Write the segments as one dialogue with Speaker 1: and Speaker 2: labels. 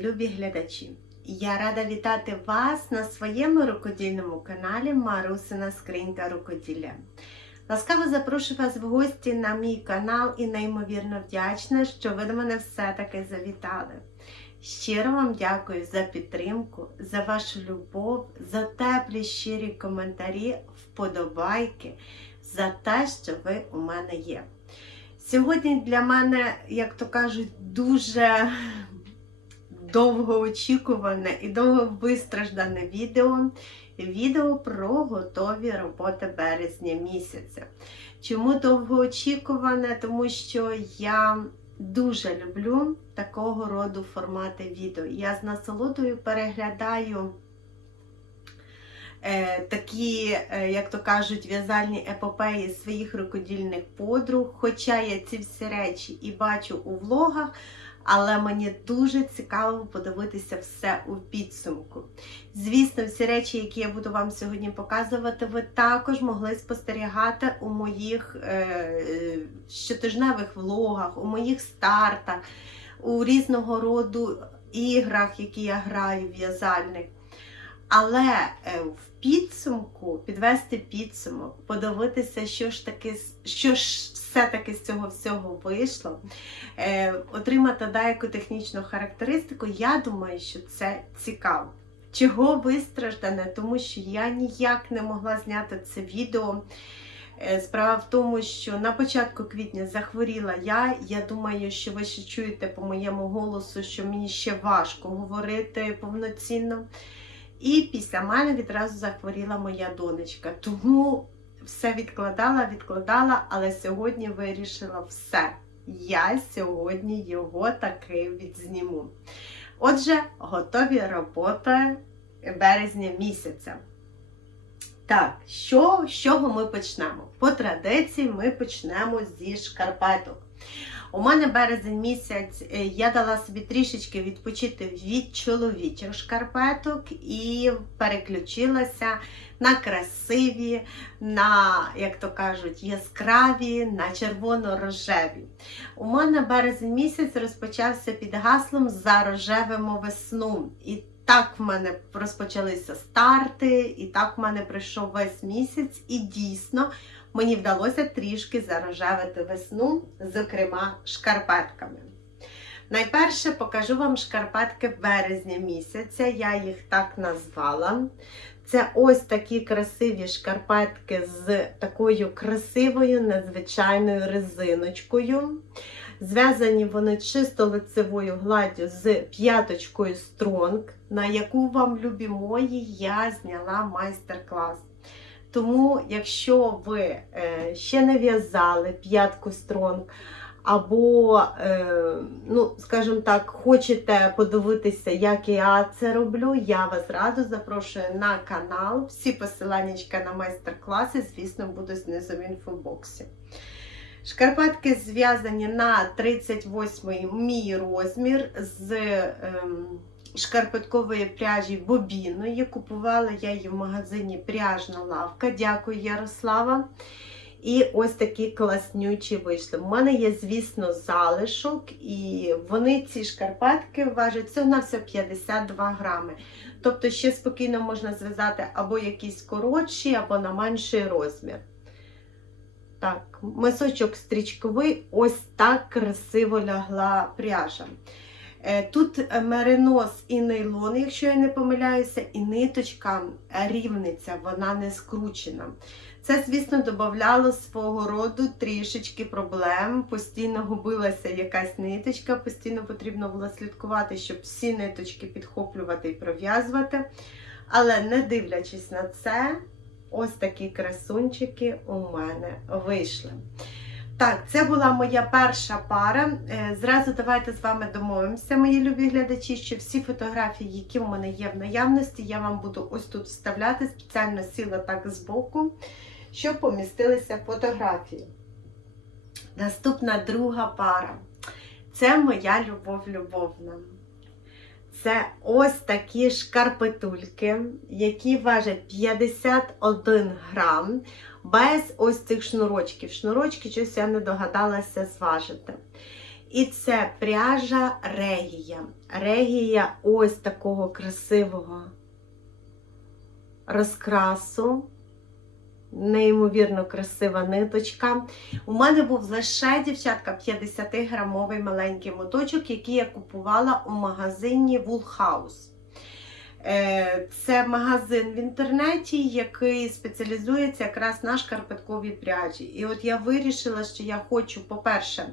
Speaker 1: любі глядачі! Я рада вітати вас на своєму рукодільному каналі Марусина Скринька Рукоділля. Ласкаво запрошую вас в гості на мій канал і неймовірно вдячна, що ви до мене все-таки завітали. Щиро вам дякую за підтримку, за вашу любов, за теплі щирі коментарі, вподобайки, за те, що ви у мене є. Сьогодні для мене, як то кажуть, дуже довгоочікуване і довго вистраждане відео. Відео про готові роботи березня місяця. Чому довгоочікуване? Тому що я дуже люблю такого роду формати відео. Я з насолодою переглядаю е, такі, е, як то кажуть, в'язальні епопеї своїх рукодільних подруг. Хоча я ці всі речі і бачу у влогах, але мені дуже цікаво подивитися все у підсумку. Звісно, всі речі, які я буду вам сьогодні показувати, ви також могли спостерігати у моїх е, щотижневих влогах, у моїх стартах, у різного роду іграх, які я граю в'язальних. Але е, в підсумку підвести підсумок, подивитися, що ж таки, що ж все-таки з цього всього вийшло, е, отримати деяку технічну характеристику, я думаю, що це цікаво. Чого вистраждане? Тому що я ніяк не могла зняти це відео. Е, Справа в тому, що на початку квітня захворіла я. Я думаю, що ви ще чуєте по моєму голосу, що мені ще важко говорити повноцінно. І після мене відразу захворіла моя донечка. Тому все відкладала, відкладала, але сьогодні вирішила все. Я сьогодні його таки відзніму. Отже, готові роботи березня місяця. Так, що, з чого ми почнемо? По традиції ми почнемо зі шкарпеток. У мене березень місяць, е, я дала собі трішечки відпочити від чоловічих шкарпеток і переключилася на красиві, на, як то кажуть, яскраві, на червоно-рожеві. У мене березень місяць розпочався під гаслом за рожевимо весну. І так в мене розпочалися старти, і так в мене пройшов весь місяць, і дійсно мені вдалося трішки зарожевити весну, зокрема шкарпетками. Найперше покажу вам шкарпетки березня місяця, я їх так назвала. Це ось такі красиві шкарпетки з такою красивою незвичайною резиночкою. Зв'язані вони чисто лицевою гладдю з п'яточкою стронг, на яку вам, любі мої, я зняла майстер-клас. Тому, якщо ви е, ще не в'язали п'ятку стронг, або, е, ну, скажімо так, хочете подивитися, як я це роблю, я вас радо запрошую на канал. Всі посилання на майстер-класи, звісно, будуть знизу в інфобоксі. Шкарпетки зв'язані на 38 мій розмір з ем, шкарпеткової пряжі бобінної. Купувала я її в магазині Пряжна лавка. Дякую, Ярослава. І ось такі класнючі вийшли. У мене є, звісно, залишок, і вони ці шкарпетки важать всього на все 52 грами. Тобто ще спокійно можна зв'язати або якісь коротші, або на менший розмір. Так, мисочок стрічковий, ось так красиво лягла пряжа. Е, Тут меринос і нейлон, якщо я не помиляюся, і ниточка рівниця, вона не скручена. Це, звісно, додавало свого роду трішечки проблем. Постійно губилася якась ниточка, постійно потрібно було слідкувати, щоб всі ниточки підхоплювати і пров'язувати. Але не дивлячись на це, ось такі красунчики у мене вийшли. Так, це була моя перша пара. Е, Зразу давайте з вами домовимося, мої любі глядачі, що всі фотографії, які в мене є в наявності, я вам буду ось тут вставляти, спеціально сіла так збоку, щоб помістилися фотографії. Наступна друга пара. Це моя любов-любовна. Це ось такі шкарпетульки, які важать 51 грам, без ось цих шнурочків. Шнурочки щось я не догадалася зважити. І це пряжа Регія. Регія ось такого красивого розкрасу. Неймовірно красива ниточка. У мене був лише, дівчатка, 50-грамовий маленький моточок, який я купувала у магазині Woolhouse. Е, Це магазин в інтернеті, який спеціалізується якраз на шкарпетковій пряжі. І от я вирішила, що я хочу, по-перше,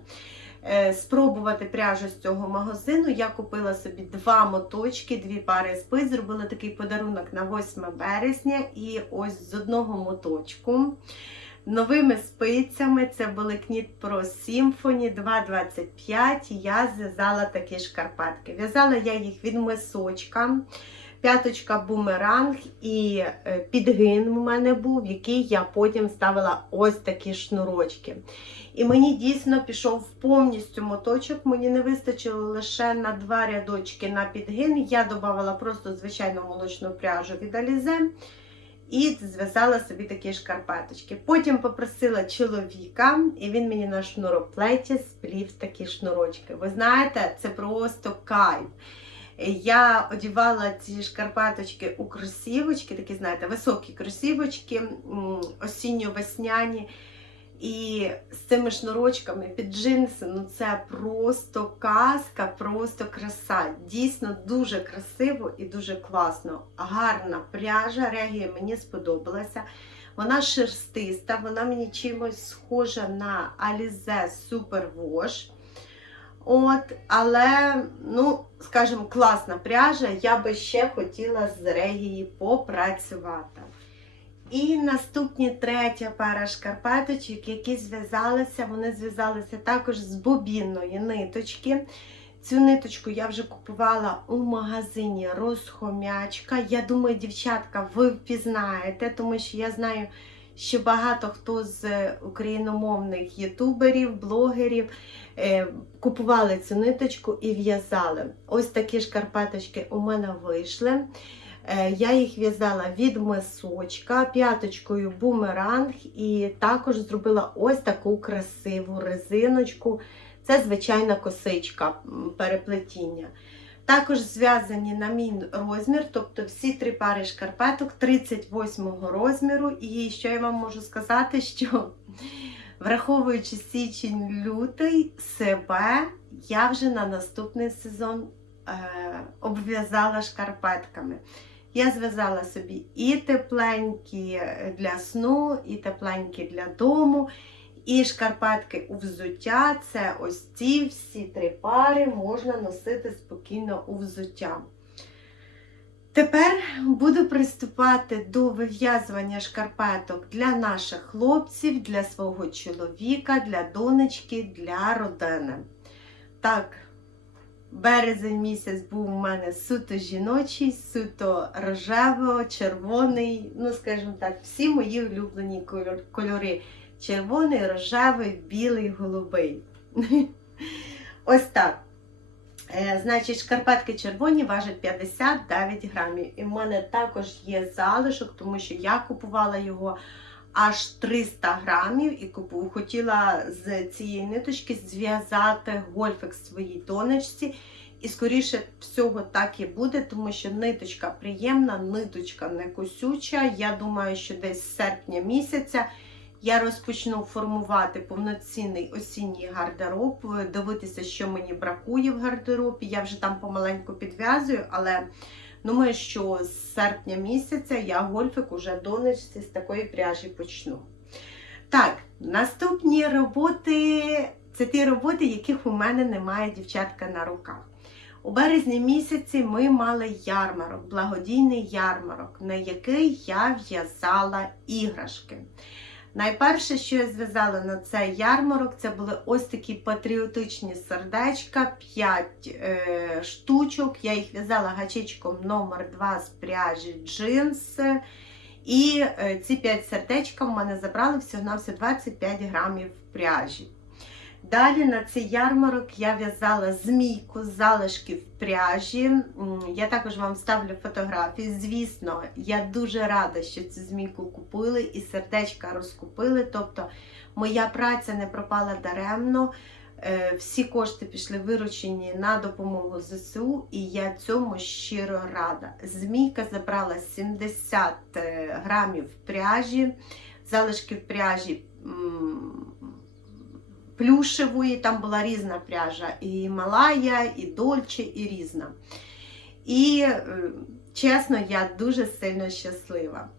Speaker 1: спробувати пряжу з цього магазину. Я купила собі два моточки, дві пари спиць, зробила такий подарунок на 8 березня. І ось з одного моточку. Новими спицями це були Knit Pro Symphony 2,25. Я зв'язала такі шкарпетки. В'язала я їх від мисочка. П'яточка бумеранг і е, підгин у мене був, в який я потім ставила ось такі шнурочки. І мені дійсно пішов повністю моточок, мені не вистачило лише на два рядочки на підгин. Я додавала просто звичайну молочну пряжу від Alize і зв'язала собі такі шкарпеточки. Потім попросила чоловіка, і він мені на шнуроплеті сплів такі шнурочки. Ви знаєте, це просто кайф. Я одягала ці шкарпеточки у кросівочки, такі, знаєте, високі кросівочки, осінньо-весняні. І з цими шнурочками під джинси, ну це просто казка, просто краса. Дійсно дуже красиво і дуже класно. Гарна пряжа, регія мені сподобалася. Вона шерстиста, вона мені чимось схожа на Alize Super Wash. От, але, ну, скажімо, класна пряжа, я би ще хотіла з регії попрацювати. І наступні третя пара шкарпеточок, які зв'язалися, вони зв'язалися також з бобінної ниточки. Цю ниточку я вже купувала у магазині Розхомячка. Я думаю, дівчатка, ви впізнаєте, тому що я знаю, що багато хто з україномовних ютуберів, блогерів е, купували цю ниточку і в'язали. Ось такі шкарпеточки у мене вийшли. Е, Я їх в'язала від мисочка, п'яточкою бумеранг, і також зробила ось таку красиву резиночку. Це звичайна косичка переплетіння. Також зв'язані на мій розмір, тобто всі три пари шкарпеток 38 розміру. І що я вам можу сказати, що враховуючи січень-лютий, себе я вже на наступний сезон е, обв'язала шкарпетками. Я зв'язала собі і тепленькі для сну, і тепленькі для дому, і шкарпетки у взуття. Це ось ці всі три пари можна носити спокійно у взуття. Тепер буду приступати до вив'язування шкарпеток для наших хлопців, для свого чоловіка, для донечки, для родини. Так, Березень місяць був у мене суто жіночий, суто рожево, червоний. Ну, скажімо так, всі мої улюблені кольори: червоний, рожевий, білий, голубий. Ось так. Е, Значить, шкарпетки червоні важать 59 грамів. І в мене також є залишок, тому що я купувала його аж 300 грамів і хотіла з цієї ниточки зв'язати гольфик своїй донечці. І, скоріше всього, так і буде, тому що ниточка приємна, ниточка не косюча. Я думаю, що десь з серпня місяця я розпочну формувати повноцінний осінній гардероб, дивитися, що мені бракує в гардеробі. Я вже там помаленьку підв'язую, але думаю, що з серпня місяця я гольфик уже донечці з такої пряжі почну. Так, наступні роботи це ті роботи, яких у мене немає дівчатка на руках. У березні місяці ми мали ярмарок, благодійний ярмарок, на який я в'язала іграшки. Найперше, що я зв'язала на цей ярмарок, це були ось такі патріотичні сердечка, 5 е, штучок. Я їх в'язала гачечком номер 2 з пряжі джинс. І е, ці 5 сердечка в мене забрали всього-навсього 25 грамів пряжі. Далі на цей ярмарок я в'язала змійку з залишків пряжі. Я також вам ставлю фотографії. Звісно, я дуже рада, що цю змійку купили і сердечка розкупили. Тобто моя праця не пропала даремно. Е, Всі кошти пішли виручені на допомогу ЗСУ, і я цьому щиро рада. Змійка забрала 70 е, грамів пряжі, залишків пряжі плюшевої, там була різна пряжа, і Малая, і Дольче, і різна. І е, чесно, я дуже сильно щаслива.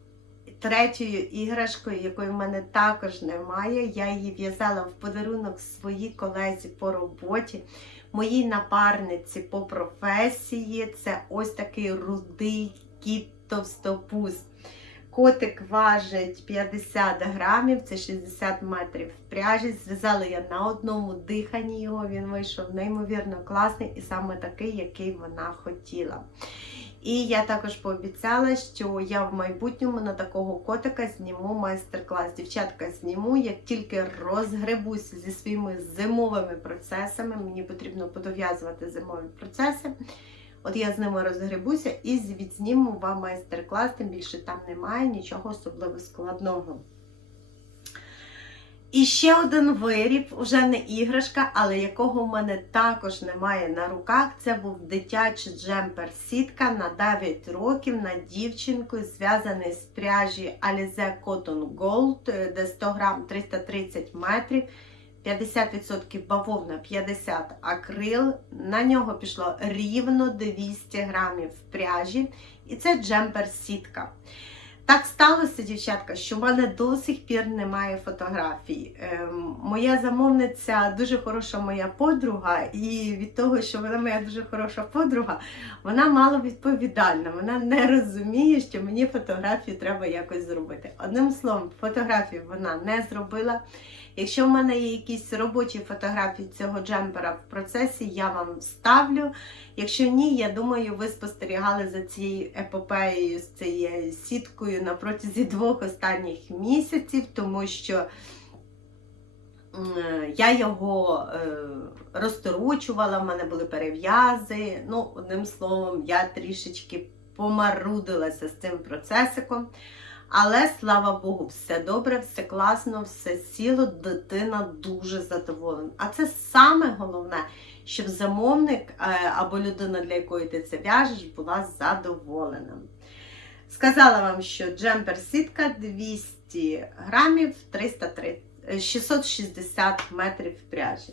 Speaker 1: Третьою іграшкою, якої в мене також немає, я її в'язала в подарунок своїй колезі по роботі, моїй напарниці по професії. Це ось такий рудий кіт товстопуз. Котик важить 50 грамів, це 60 метрів пряжі. Зв'язала я на одному диханні його. Він вийшов неймовірно класний і саме такий, який вона хотіла. І я також пообіцяла, що я в майбутньому на такого котика зніму майстер-клас. Дівчатка, зніму, як тільки розгребуся зі своїми зимовими процесами, мені потрібно подов'язувати зимові процеси. От я з ними розгребуся і відзніму вам майстер-клас, тим більше там немає нічого особливо складного. І ще один виріб, уже не іграшка, але якого в мене також немає на руках. Це був дитячий джемпер сітка на 9 років на дівчинку, зв'язаний з пряжі Alize Cotton Gold, де 100 грам 330 метрів. 50% бавовна, 50 акрил. На нього пішло рівно 200 грамів пряжі. І це джемпер сітка. Так сталося, дівчатка, що в мене до сих пір немає фотографій. Ем, моя замовниця дуже хороша моя подруга, і від того, що вона моя дуже хороша подруга, вона мало відповідальна. Вона не розуміє, що мені фотографію треба якось зробити. Одним словом, фотографію вона не зробила. Якщо в мене є якісь робочі фотографії цього джемпера в процесі, я вам ставлю. Якщо ні, я думаю, ви спостерігали за цією епопеєю з цією сіткою на протязі двох останніх місяців, тому що я його е, розторочувала, в мене були перев'язи. Ну, одним словом, я трішечки помарудилася з цим процесиком. Але слава Богу, все добре, все класно, все сіло, дитина дуже задоволена. А це саме головне, щоб замовник е, або людина, для якої ти це в'яжеш, була задоволена. Сказала вам, що джемпер сітка 200 грамів 330, е, 660 метрів пряжі.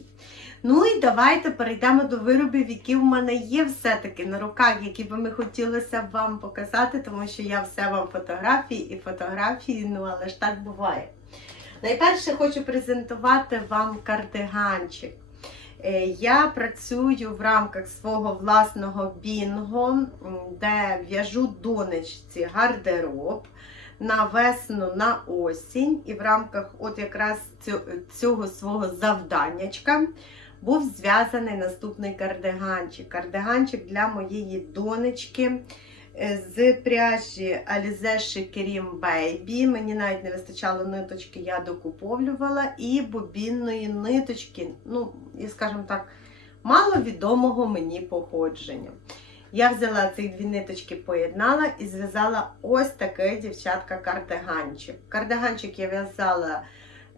Speaker 1: Ну і давайте перейдемо до виробів, які в мене є все-таки на руках, які би ми хотілося вам показати, тому що я все вам фотографії і фотографії, ну але ж так буває. Найперше хочу презентувати вам кардиганчик. Е, Я працюю в рамках свого власного бінго, де в'яжу донечці гардероб на весну, на осінь. І в рамках от якраз цього свого завданнячка був зв'язаний наступний кардиганчик. Кардиганчик для моєї донечки е, з пряжі Alize Shikerim Baby. Мені навіть не вистачало ниточки, я докуповлювала, і бобінної ниточки, ну, і скажімо так, маловідомого мені походження. Я взяла ці дві ниточки, поєднала і зв'язала ось такий дівчатка кардиганчик. Кардиганчик я в'язала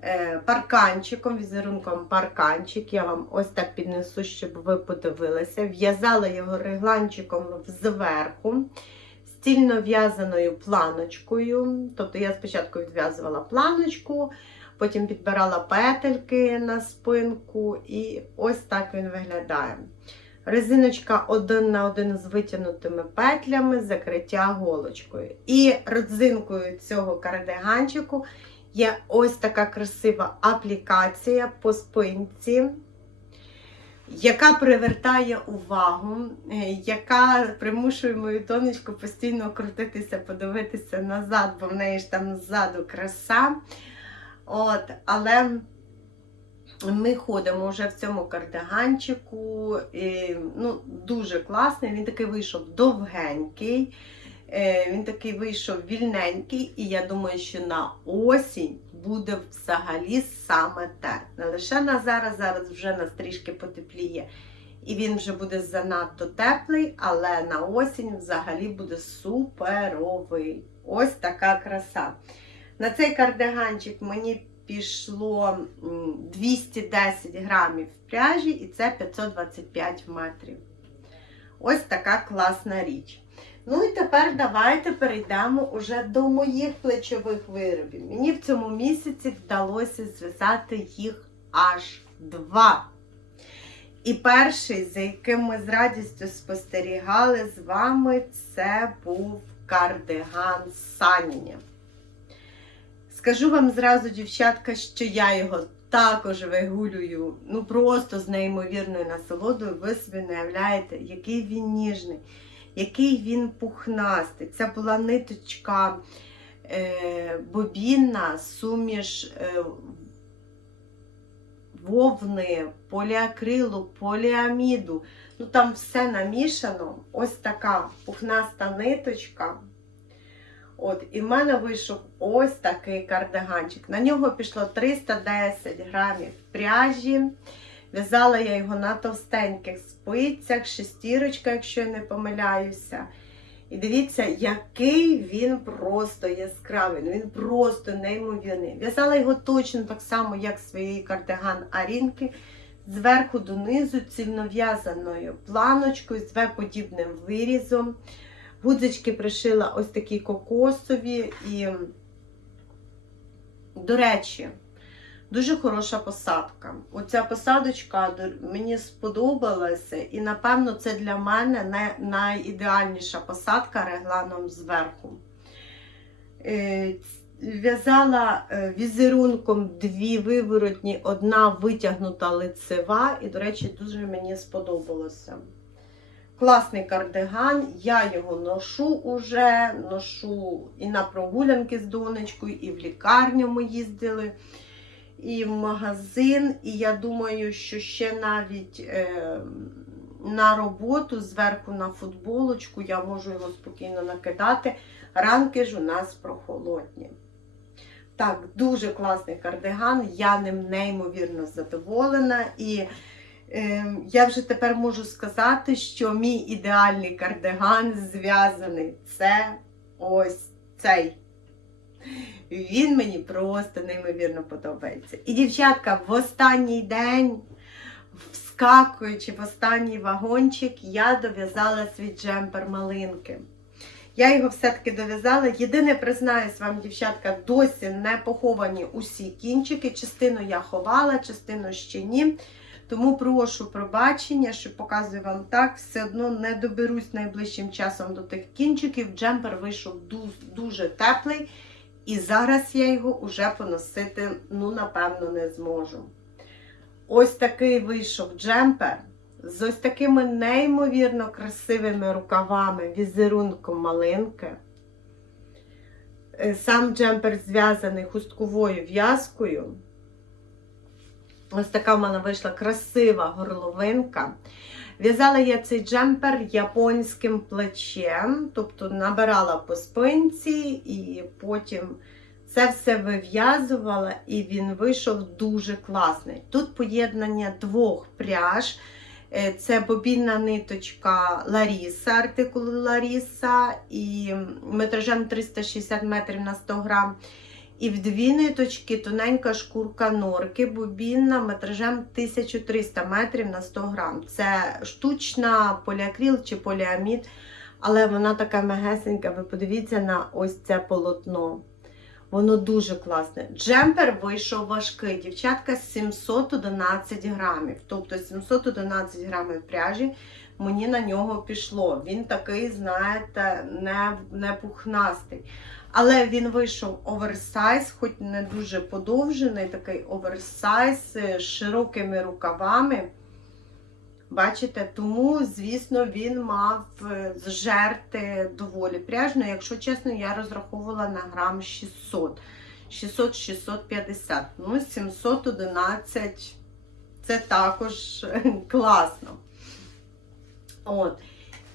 Speaker 1: е, парканчиком, візерунком парканчик. Я вам ось так піднесу, щоб ви подивилися. В'язала його регланчиком зверху, стільно в'язаною планочкою. Тобто я спочатку відв'язувала планочку, потім підбирала петельки на спинку, і ось так він виглядає. Резиночка один на один з витягнутими петлями, закриття голочкою. І родзинкою цього кардиганчику є ось така красива аплікація по спинці, яка привертає увагу, е, яка примушує мою донечку постійно крутитися, подивитися назад, бо в неї ж там ззаду краса. От, але ми ходимо вже в цьому кардиганчику. І, ну, дуже класний. Він такий вийшов довгенький. Е, Він такий вийшов вільненький, і я думаю, що на осінь буде взагалі саме те. Не лише на зараз, зараз вже нас трішки потепліє. І він вже буде занадто теплий, але на осінь взагалі буде суперовий. Ось така краса. На цей кардиганчик мені пішло 210 грамів пряжі, і це 525 метрів. Ось така класна річ. Ну і тепер давайте перейдемо уже до моїх плечових виробів. Мені в цьому місяці вдалося зв'язати їх аж два. І перший, за яким ми з радістю спостерігали з вами, це був кардиган Саніні. Скажу вам зразу, дівчатка, що я його також вигулюю, ну просто з неймовірною насолодою. Ви собі не уявляєте, який він ніжний, який він пухнастий. Це була ниточка е, бобінна, суміш е, вовни, поліакрилу, поліаміду. Ну там все намішано. Ось така пухнаста ниточка. От, і в мене вийшов ось такий кардиганчик. На нього пішло 310 грамів пряжі. В'язала я його на товстеньких спицях, шестірочка, якщо я не помиляюся. І дивіться, який він просто яскравий. Ну, Він просто неймовірний. В'язала його точно так само, як свої кардиган Арінки. Зверху донизу цільнов'язаною планочкою з В-подібним вирізом. Гудзички пришила ось такі кокосові. І, до речі, дуже хороша посадка. Оця посадочка мені сподобалася, і, напевно, це для мене найідеальніша посадка регланом зверху. Е, В'язала е, візерунком дві виворотні, одна витягнута лицева, і, до речі, дуже мені сподобалося. Класний кардиган, я його ношу уже, ношу і на прогулянки з донечкою, і в лікарню ми їздили, і в магазин. І я думаю, що ще навіть е, на роботу зверху на футболочку я можу його спокійно накидати. Ранки ж у нас прохолодні. Так, дуже класний кардиган, я ним неймовірно задоволена. І я вже тепер можу сказати, що мій ідеальний кардиган зв'язаний це ось цей. Він мені просто неймовірно подобається. І, дівчатка, в останній день, вскакуючи в останній вагончик, я дов'язала свій джемпер малинки. Я його все-таки дов'язала. Єдине, признаюсь вам, дівчатка, досі не поховані усі кінчики. Частину я ховала, частину ще ні. Тому прошу пробачення, що показую вам так. Все одно не доберусь найближчим часом до тих кінчиків. Джемпер вийшов дуже теплий. І зараз я його вже поносити, ну, напевно, не зможу. Ось такий вийшов джемпер з ось такими неймовірно красивими рукавами, візерунком малинки. Е, Сам джемпер зв'язаний хустковою в'язкою. Ось така в мене вийшла красива горловинка. В'язала я цей джемпер японським плечем, тобто набирала по спинці і потім це все вив'язувала, і він вийшов дуже класний. Тут поєднання двох пряж. Е, Це бобінна ниточка Ларіса, артикул Ларіса, і метражем 360 метрів на 100 грам. І в дві ниточки тоненька шкурка норки, бобінна метражем 1300 метрів на 100 грам. Це штучна поліакріл чи поліамід, але вона така мегесенька. Ви подивіться на ось це полотно. Воно дуже класне. Джемпер вийшов важкий. Дівчатка 711 грамів. Тобто 711 грамів пряжі мені на нього пішло. Він такий, знаєте, не, не пухнастий. Але він вийшов оверсайз, хоч не дуже подовжений, такий оверсайз з широкими рукавами. Бачите, тому, звісно, він мав е, зжерти доволі пряжно. Якщо чесно, я розраховувала на грам 600. 600-650. Ну, 711 це також класно. От.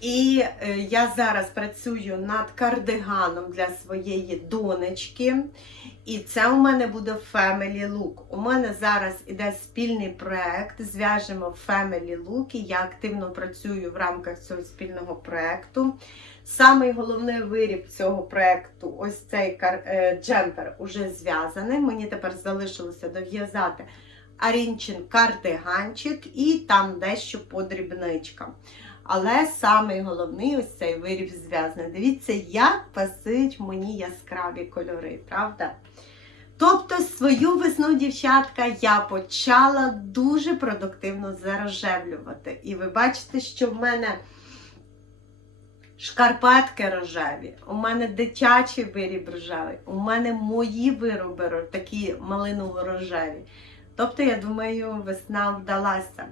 Speaker 1: І е, я зараз працюю над кардиганом для своєї донечки. І це у мене буде Family Look. У мене зараз іде спільний проект. Зв'яжемо Family Look. І я активно працюю в рамках цього спільного проекту. Самий головний виріб цього проекту ось цей е, джемпер уже зв'язаний. Мені тепер залишилося дов'язати арінчин кардиганчик і там дещо по дрібничкам. Але самий головний ось цей виріб зв'язаний. Дивіться, як пасують мені яскраві кольори, правда? Тобто свою весну, дівчатка, я почала дуже продуктивно зарожевлювати. І ви бачите, що в мене шкарпетки рожеві, у мене дитячий виріб рожевий, у мене мої вироби такі малиново-рожеві. Тобто, я думаю, весна вдалася.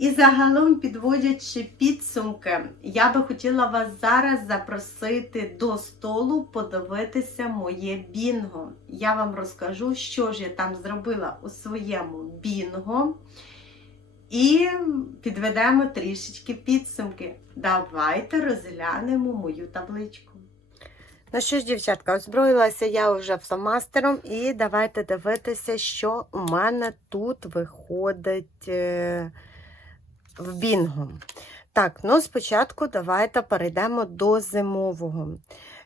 Speaker 1: І загалом, підводячи підсумки, я би хотіла вас зараз запросити до столу подивитися моє бінго. Я вам розкажу, що ж я там зробила у своєму бінго. І підведемо трішечки підсумки. Давайте розглянемо мою табличку. Ну що ж, дівчатка, озброїлася я вже фломастером, і давайте дивитися, що у мене тут виходить е, в бінго. Так, ну спочатку давайте перейдемо до зимового.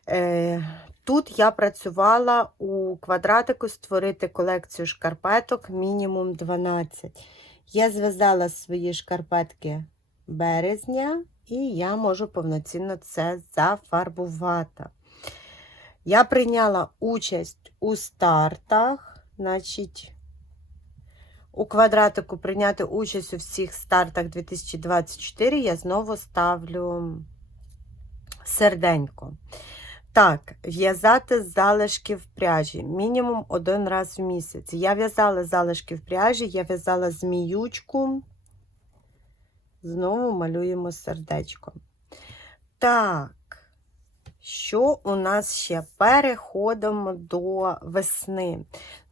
Speaker 1: Е, Тут я працювала у квадратику створити колекцію шкарпеток мінімум 12. Я зв'язала свої шкарпетки березня, і я можу повноцінно це зафарбувати. Я прийняла участь у стартах, значить, у квадратику прийняти участь у всіх стартах 2024 я знову ставлю серденько. Так, в'язати залишки в пряжі мінімум один раз в місяць. Я в'язала залишки в пряжі, я в'язала зміючку. Знову малюємо сердечко. Так, що у нас ще? Переходимо до весни.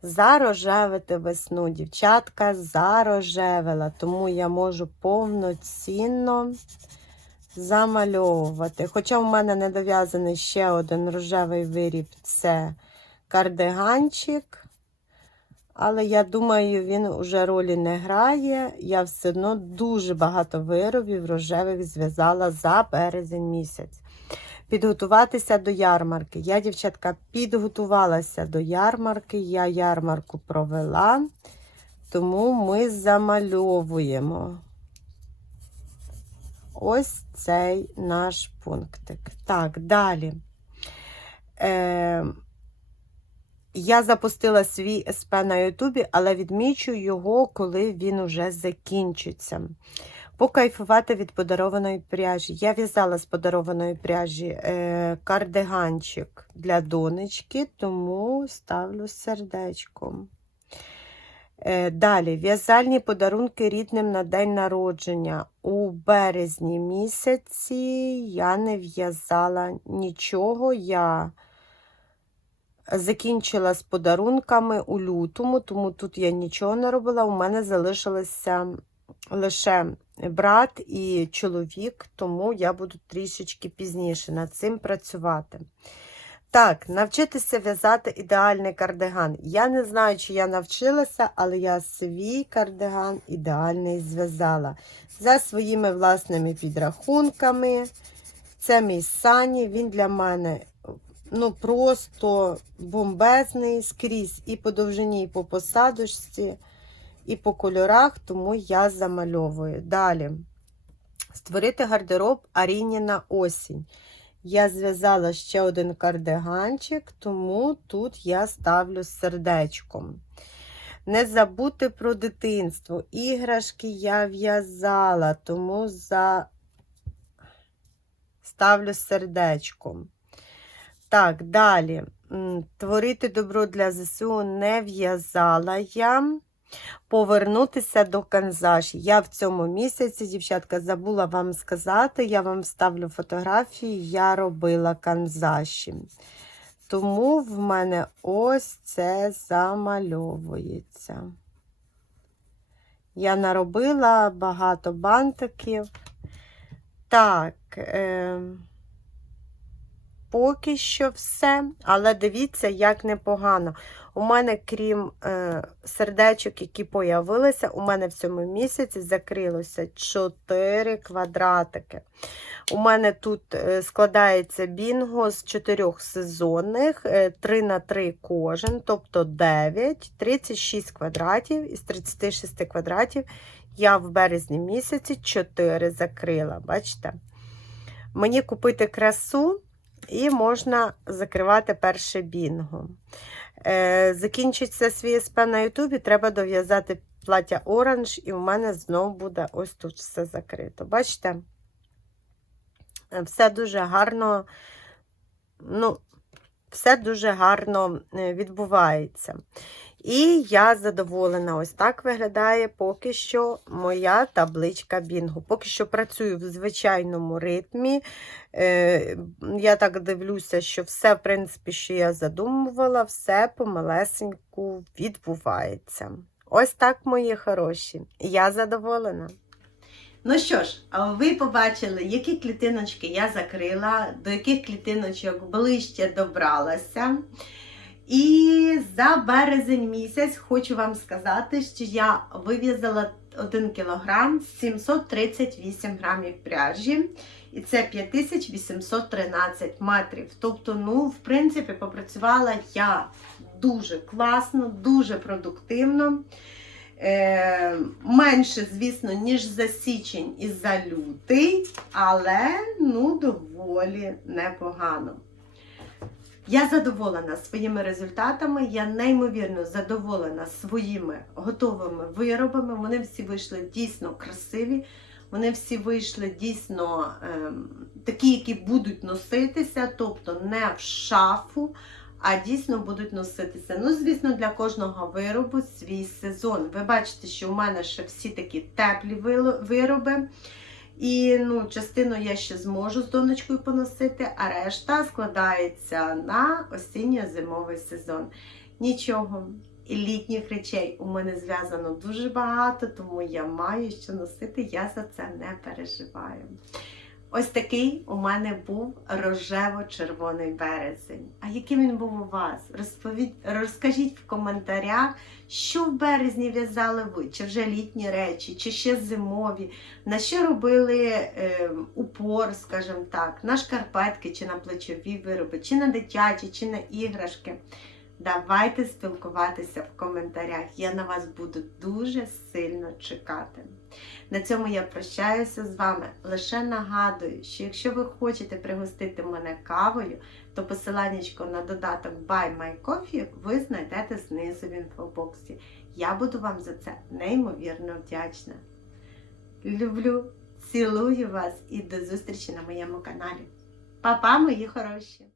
Speaker 1: Зарожевити весну. Дівчатка зарожевила, тому я можу повноцінно замальовувати. Хоча в мене не дов'язаний ще один рожевий виріб це кардиганчик. Але я думаю, він уже ролі не грає. Я все одно дуже багато виробів рожевих зв'язала за березень місяць. Підготуватися до ярмарки. Я, дівчатка, підготувалася до ярмарки, я ярмарку провела, тому ми замальовуємо ось цей наш пунктик. Так, далі. Е, я запустила свій СП на Ютубі, але відмічу його, коли він уже закінчиться. Покайфувати від подарованої пряжі. Я в'язала з подарованої пряжі е, кардиганчик для донечки, тому ставлю сердечком. Е, Далі в'язальні подарунки рідним на день народження. У березні місяці я не в'язала нічого. Я закінчила з подарунками у лютому, тому тут я нічого не робила. У мене залишилося лише брат і чоловік, тому я буду трішечки пізніше над цим працювати. Так, навчитися в'язати ідеальний кардиган. Я не знаю, чи я навчилася, але я свій кардиган ідеальний зв'язала. За своїми власними підрахунками. Це мій сані, він для мене ну, просто бомбезний скрізь і по довжині, і по посадочці, і по кольорах, тому я замальовую. Далі. Створити гардероб Аріні на осінь. Я зв'язала ще один кардиганчик, тому тут я ставлю сердечком. Не забути про дитинство. Іграшки я в'язала, тому за... ставлю сердечком. Так, далі. Творити добро для ЗСУ не в'язала я. Повернутися до канзаші. Я в цьому місяці, дівчатка, забула вам сказати, я вам вставлю фотографії, я робила канзаші. Тому в мене ось це замальовується. Я наробила багато бантиків. Так, Е, поки що все, але дивіться, як непогано. У мене, крім е, сердечок, які появилися, у мене в цьому місяці закрилося 4 квадратики. У мене тут е, складається бінго з 4 сезонних, е, 3 на 3 кожен, тобто 9, 36 квадратів. Із 36 квадратів я в березні місяці 4 закрила. Бачите? Мені купити красу і можна закривати перше бінго. Е, закінчиться свій СП на Ютубі, треба дов'язати плаття оранж, і в мене знову буде ось тут все закрито. Бачите? Е, Все дуже гарно, ну, все дуже гарно е, відбувається. І я задоволена. Ось так виглядає поки що моя табличка Бінго. Поки що працюю в звичайному ритмі. Е, Я так дивлюся, що все, в принципі, що я задумувала, все помалесеньку відбувається. Ось так, мої хороші. Я задоволена. Ну що ж, ви побачили, які клітиночки я закрила, до яких клітиночок ближче добралася. І за березень місяць хочу вам сказати, що я вив'язала 1 кг 738 грамів пряжі. І це 5813 метрів. Тобто, ну, в принципі, попрацювала я дуже класно, дуже продуктивно. Е, менше, звісно, ніж за січень і за лютий, але ну, доволі непогано. Я задоволена своїми результатами, я неймовірно задоволена своїми готовими виробами. Вони всі вийшли дійсно красиві, вони всі вийшли дійсно ем, такі, які будуть носитися, тобто не в шафу, а дійсно будуть носитися. Ну, звісно, для кожного виробу свій сезон. Ви бачите, що у мене ще всі такі теплі вироби. І ну, частину я ще зможу з донечкою поносити, а решта складається на осінньо-зимовий сезон. Нічого. І літніх речей у мене зв'язано дуже багато, тому я маю що носити, я за це не переживаю. Ось такий у мене був рожево-червоний березень. А яким він був у вас? Розповідь, розкажіть в коментарях, що в березні в'язали ви, чи вже літні речі, чи ще зимові, на що робили е, упор, скажімо так, на шкарпетки, чи на плечові вироби, чи на дитячі, чи на іграшки. Давайте спілкуватися в коментарях. Я на вас буду дуже сильно чекати. На цьому я прощаюся з вами. Лише нагадую, що якщо ви хочете пригостити мене кавою, то посиланнячко на додаток Buy My Coffee ви знайдете знизу в інфобоксі. Я буду вам за це неймовірно вдячна. Люблю, цілую вас і до зустрічі на моєму каналі. Па-па, мої хороші!